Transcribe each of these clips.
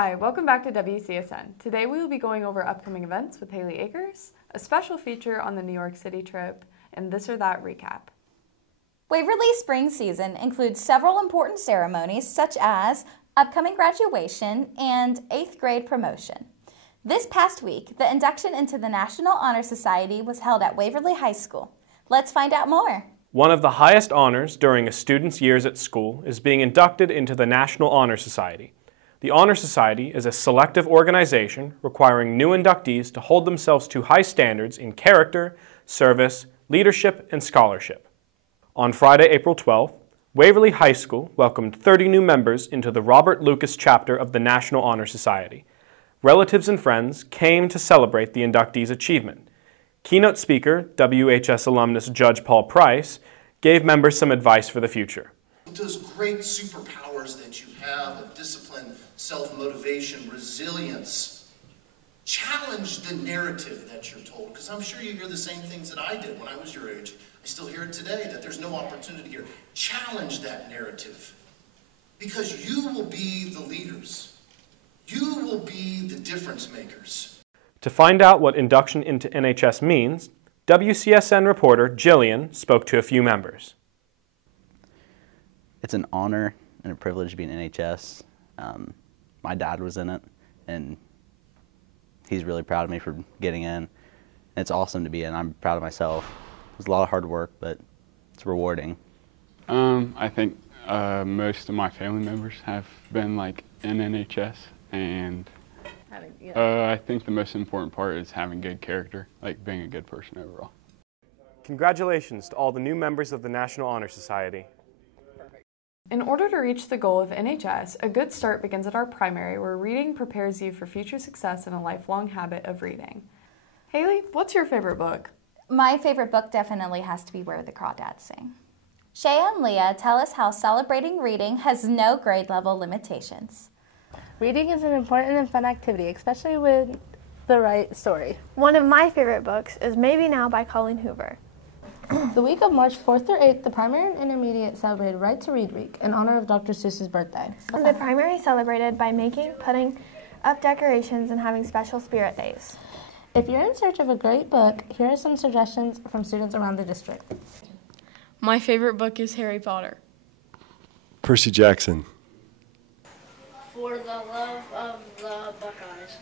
Hi, welcome back to WCSN. Today we will be going over upcoming events with Haley Akers, a special feature on the New York City trip, and This or That recap. Waverly spring season includes several important ceremonies such as upcoming graduation and 8th grade promotion. This past week, the induction into the National Honor Society was held at Waverly High School. Let's find out more. One of the highest honors during a student's years at school is being inducted into the National Honor Society. The Honor Society is a selective organization requiring new inductees to hold themselves to high standards in character, service, leadership, and scholarship. On Friday, April 12th, Waverly High School welcomed 30 new members into the Robert Lucas chapter of the National Honor Society. Relatives and friends came to celebrate the inductees' achievement. Keynote speaker, WHS alumnus Judge Paul Price, gave members some advice for the future. Those great superpowers that you have of discipline, self-motivation, resilience, challenge the narrative that you're told, because I'm sure you hear the same things that I did when I was your age. I still hear it today, that there's no opportunity here. Challenge that narrative, because you will be the leaders. You will be the difference makers. To find out what induction into NHS means, WCSN reporter Jillian spoke to a few members. It's an honor and a privilege to be in NHS. My dad was in it, and he's really proud of me for getting in. And it's awesome to be in. I'm proud of myself. It was a lot of hard work, but it's rewarding. I think most of my family members have been in NHS, and I think the most important part is having good character, being a good person overall. Congratulations to all the new members of the National Honor Society. In order to reach the goal of NHS, a good start begins at our primary, where reading prepares you for future success and a lifelong habit of reading. Haley, what's your favorite book? My favorite book definitely has to be Where the Crawdads Sing. Shea and Leah tell us how celebrating reading has no grade level limitations. Reading is an important and fun activity, especially with the right story. One of my favorite books is Maybe Now by Colleen Hoover. The week of March 4th through 8th, the primary and intermediate celebrated Right to Read Week in honor of Dr. Seuss's birthday. The primary celebrated by putting up decorations and having special spirit days. If you're in search of a great book, here are some suggestions from students around the district. My favorite book is Harry Potter. Percy Jackson. For the Love of the Buckeyes.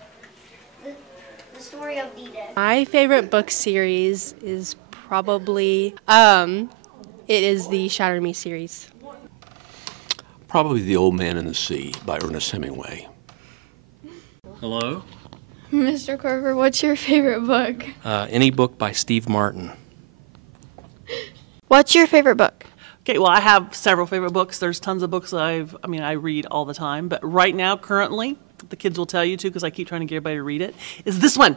The Story of D-Day. My favorite book series is probably, it is the Shatter Me series. Probably The Old Man and the Sea by Ernest Hemingway. Hello? Mr. Corver, what's your favorite book? Any book by Steve Martin. What's your favorite book? Okay, well, I have several favorite books. There's tons of books I read all the time. But right now, currently, the kids will tell you too, because I keep trying to get everybody to read it, is this one.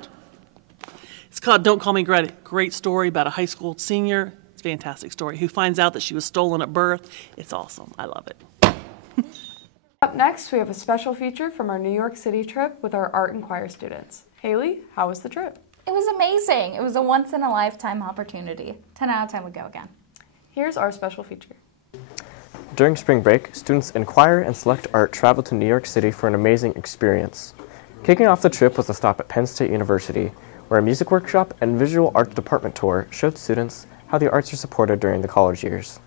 It's called Don't Call Me Greta. Great story about a high school senior. It's a fantastic story. Who finds out that she was stolen at birth. It's awesome. I love it. Up next, we have a special feature from our New York City trip with our art and choir students. Haley, how was the trip? It was amazing. It was a once-in-a-lifetime opportunity. 10 out of 10 would go again. Here's our special feature. During spring break, students in choir and select art traveled to New York City for an amazing experience. Kicking off the trip was a stop at Penn State University, where a music workshop and visual arts department tour showed students how the arts are supported during the college years.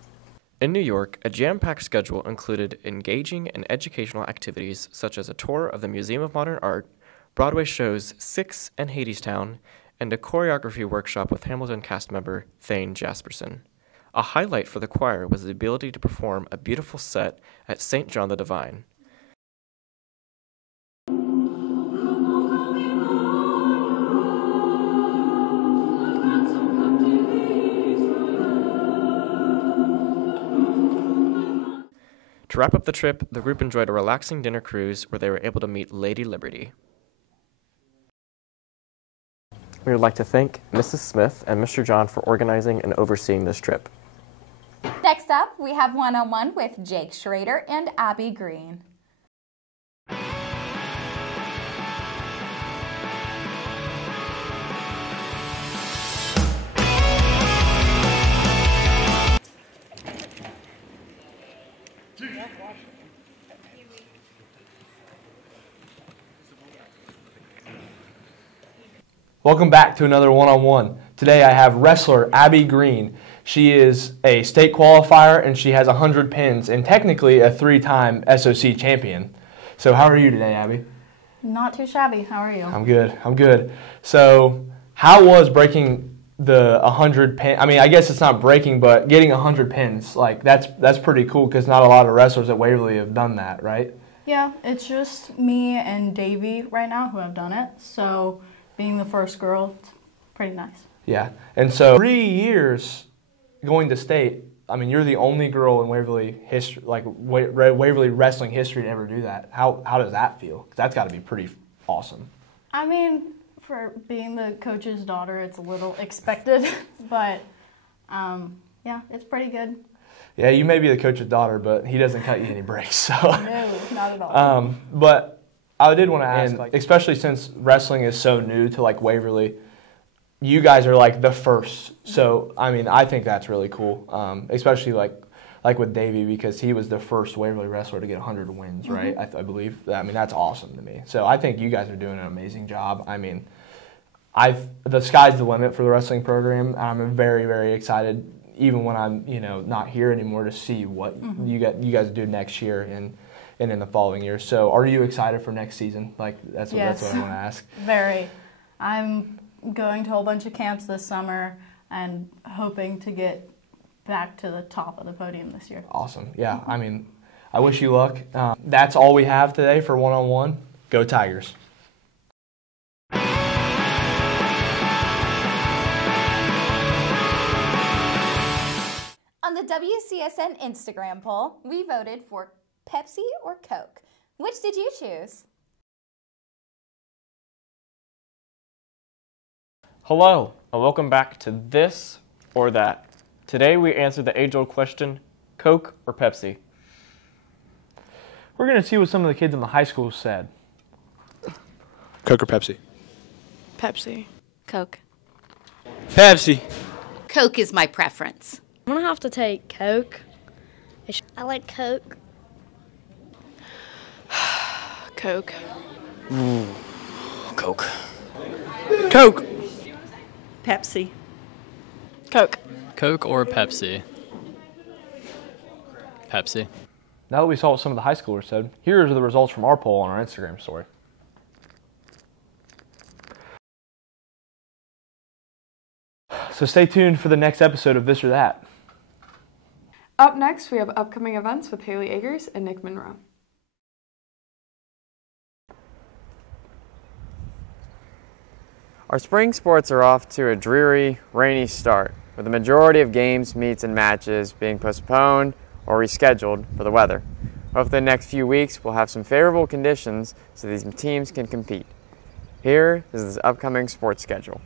In New York, a jam-packed schedule included engaging and educational activities such as a tour of the Museum of Modern Art, Broadway shows Six and Hadestown, and a choreography workshop with Hamilton cast member Thane Jasperson. A highlight for the choir was the ability to perform a beautiful set at St. John the Divine. To wrap up the trip, the group enjoyed a relaxing dinner cruise where they were able to meet Lady Liberty. We would like to thank Mrs. Smith and Mr. John for organizing and overseeing this trip. Next up, we have one-on-one with Jake Schrader and Abby Green. Welcome back to another one-on-one. Today I have wrestler Abby Green. She is a state qualifier and she has 100 pins and technically a 3-time SOC champion. So how are you today, Abby? Not too shabby. How are you? I'm good. So how was breaking the 100 pin? I mean, I guess it's not breaking, but getting 100 pins, like that's pretty cool because not a lot of wrestlers at Waverly have done that, right? Yeah, it's just me and Davey right now who have done it. So being the first girl, it's pretty nice. Yeah, and so 3 years going to state. I mean, you're the only girl in Waverly history, like Waverly wrestling history, to ever do that. How does that feel? 'Cause that's got to be pretty awesome. I mean, for being the coach's daughter, it's a little expected, but yeah, it's pretty good. Yeah, you may be the coach's daughter, but he doesn't cut you any breaks. So. No, not at all. But I did want to ask, especially since wrestling is so new to like Waverly, you guys are like the first. So I mean, I think that's really cool, especially like with Davey, because he was the first Waverly wrestler to get 100 wins, right? I believe. I mean, that's awesome to me. So I think you guys are doing an amazing job. I mean, the sky's the limit for the wrestling program. I'm very, very excited, even when I'm not here anymore, to see what you guys do next year and in the following year. So are you excited for next season? Like that's what I want to ask. Very. I'm going to a whole bunch of camps this summer and hoping to get back to the top of the podium this year. Awesome. Yeah, I mean, I wish you luck. That's all we have today for one-on-one. Go Tigers. On the WCSN Instagram poll, we voted for Pepsi or Coke. Which did you choose? Hello, and welcome back to This or That. Today we answered the age-old question, Coke or Pepsi? We're going to see what some of the kids in the high school said. Coke or Pepsi? Pepsi. Coke. Pepsi. Coke is my preference. I'm going to have to take Coke. I like Coke. Coke. Ooh, Coke. Coke. Pepsi. Coke. Coke or Pepsi? Pepsi. Now that we saw what some of the high schoolers said, here are the results from our poll on our Instagram story. So stay tuned for the next episode of This or That. Up next, we have upcoming events with Haley Agers and Nick Monroe. Our spring sports are off to a dreary, rainy start, with the majority of games, meets, and matches being postponed or rescheduled for the weather. Over the next few weeks, we'll have some favorable conditions so these teams can compete. Here is the upcoming sports schedule.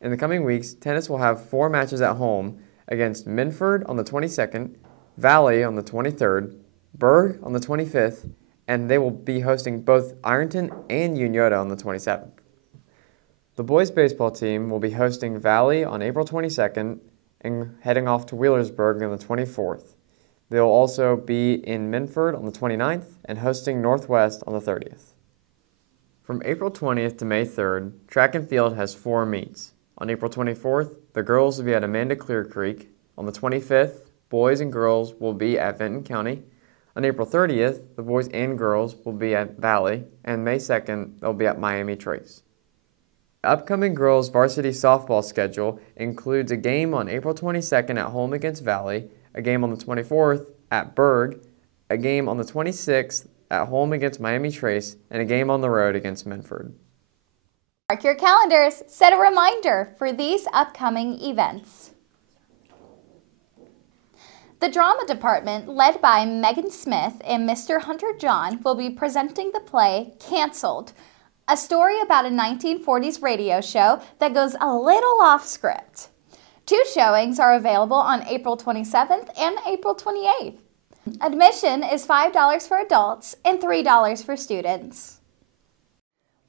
In the coming weeks, tennis will have 4 matches at home against Minford on the 22nd, Valley on the 23rd, Berg on the 25th, and they will be hosting both Ironton and Unyota on the 27th. The boys baseball team will be hosting Valley on April 22nd and heading off to Wheelersburg on the 24th. They will also be in Minford on the 29th and hosting Northwest on the 30th. From April 20th to May 3rd, track and field has 4 meets. On April 24th, the girls will be at Amanda Clear Creek. On the 25th, boys and girls will be at Vinton County. On April 30th, the boys and girls will be at Valley, and May 2nd, they'll be at Miami Trace. The upcoming girls' varsity softball schedule includes a game on April 22nd at home against Valley, a game on the 24th at Berg, a game on the 26th at home against Miami Trace, and a game on the road against Minford. Mark your calendars. Set a reminder for these upcoming events. The drama department, led by Megan Smith and Mr. Hunter John, will be presenting the play Canceled, a story about a 1940s radio show that goes a little off script. 2 showings are available on April 27th and April 28th. Admission is $5 for adults and $3 for students.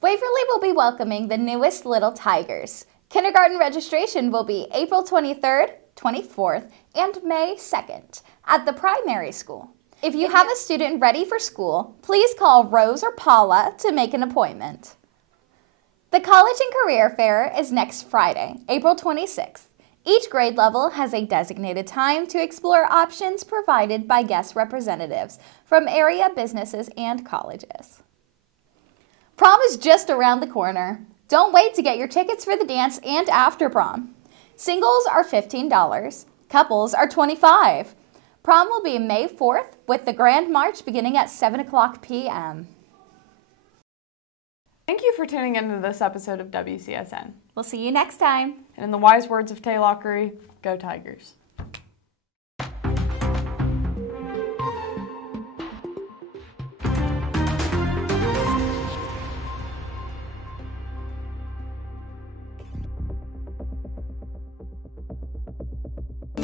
Waverly will be welcoming the newest Little Tigers. Kindergarten registration will be April 23rd, 24th, and May 2nd at the primary school. If you have a student ready for school, please call Rose or Paula to make an appointment. The College and Career Fair is next Friday, April 26th. Each grade level has a designated time to explore options provided by guest representatives from area businesses and colleges. Prom is just around the corner. Don't wait to get your tickets for the dance and after prom. Singles are $15, couples are $25. Prom will be May 4th with the Grand March beginning at 7 o'clock p.m. Thank you for tuning into this episode of WCSN. We'll see you next time. And in the wise words of Tay Lockery, go Tigers.